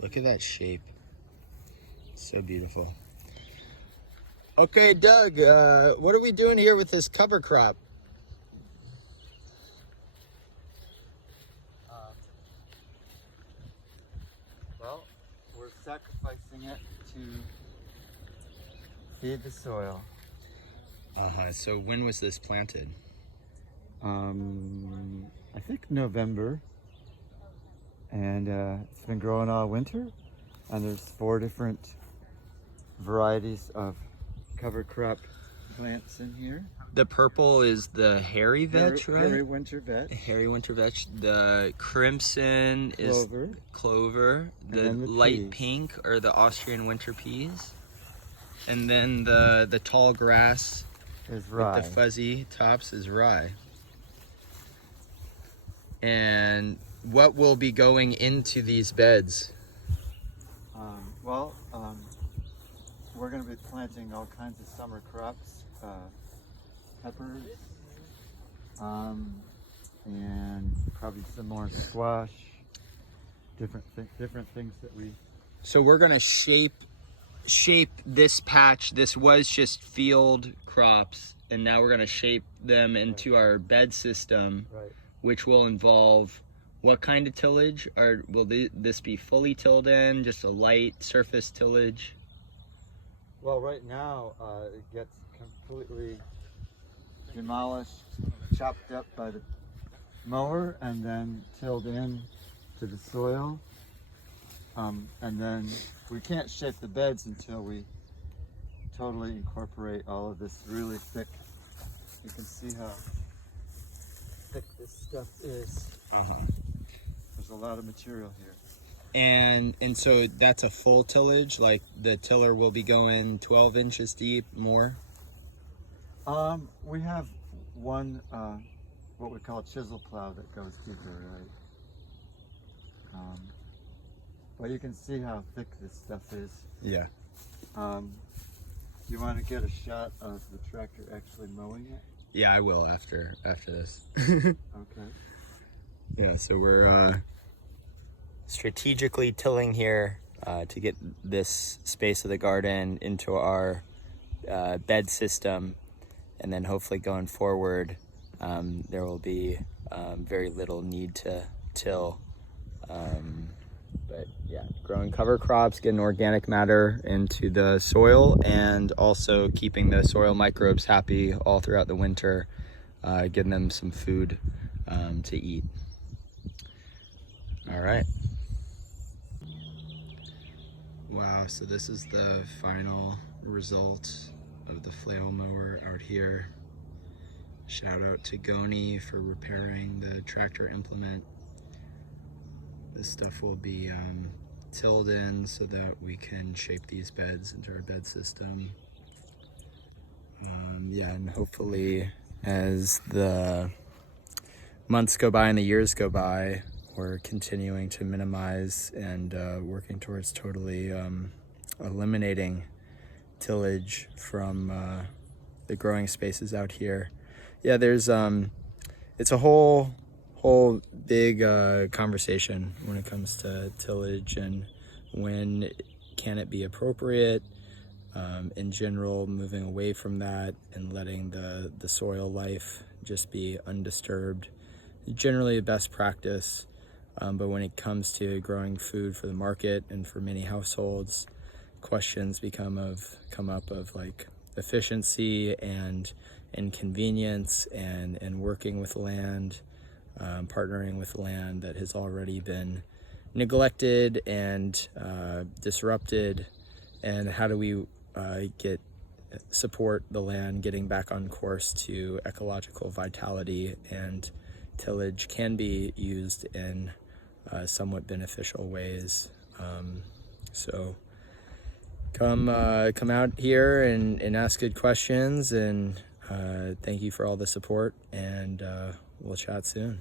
Look at that shape. So beautiful. Okay, Doug, what are we doing here with this cover crop? Well, we're sacrificing it to feed the soil. So when was this planted? I think November, and it's been growing all winter, and there's 4 different varieties of cover crop plants in here. The purple is the hairy vetch, right? Hairy winter vetch. Hairy winter vetch. The crimson is clover. The light pink are the Austrian winter peas. And then the tall grass is rye. With the fuzzy tops is rye. And what will be going into these beds? We're going to be planting all kinds of summer crops, peppers, and probably some more squash, different things that we... So we're going to shape this patch. This was just field crops, and now we're going to shape them into our bed system, which will involve what kind of tillage? Or will this be fully tilled in, just a light surface tillage? Well, right now it gets completely demolished, chopped up by the mower, and then tilled in to the soil. And then we can't shape the beds until we totally incorporate all of this really thick. You can see how thick this stuff is. There's a lot of material here. And so that's a full tillage, like the tiller will be going 12 inches deep, more? We have one, what we call chisel plow that goes deeper, right? But you can see how thick this stuff is. Yeah. You want to get a shot of the tractor actually mowing it? Yeah, I will after this. Okay. Yeah, so we're strategically tilling here to get this space of the garden into our bed system, and then hopefully going forward there will be very little need to till. But yeah, growing cover crops, getting organic matter into the soil, and also keeping the soil microbes happy all throughout the winter, getting them some food to eat. All right. Wow, so this is the final result of the flail mower out here. Shout out to Goni for repairing the tractor implement. This stuff will be tilled in so that we can shape these beds into our bed system. Yeah, and hopefully as the months go by and the years go by, we're continuing to minimize and working towards totally eliminating tillage from the growing spaces out here. Yeah, there's it's a whole big conversation when it comes to tillage and when can it be appropriate. In general, moving away from that and letting the soil life just be undisturbed, generally a best practice. But when it comes to growing food for the market and for many households, questions come up of like efficiency and convenience and working with land, partnering with land that has already been neglected and disrupted, and how do we support the land getting back on course to ecological vitality. And tillage can be used in somewhat beneficial ways. So come out here and ask good questions, and thank you for all the support, and we'll chat soon.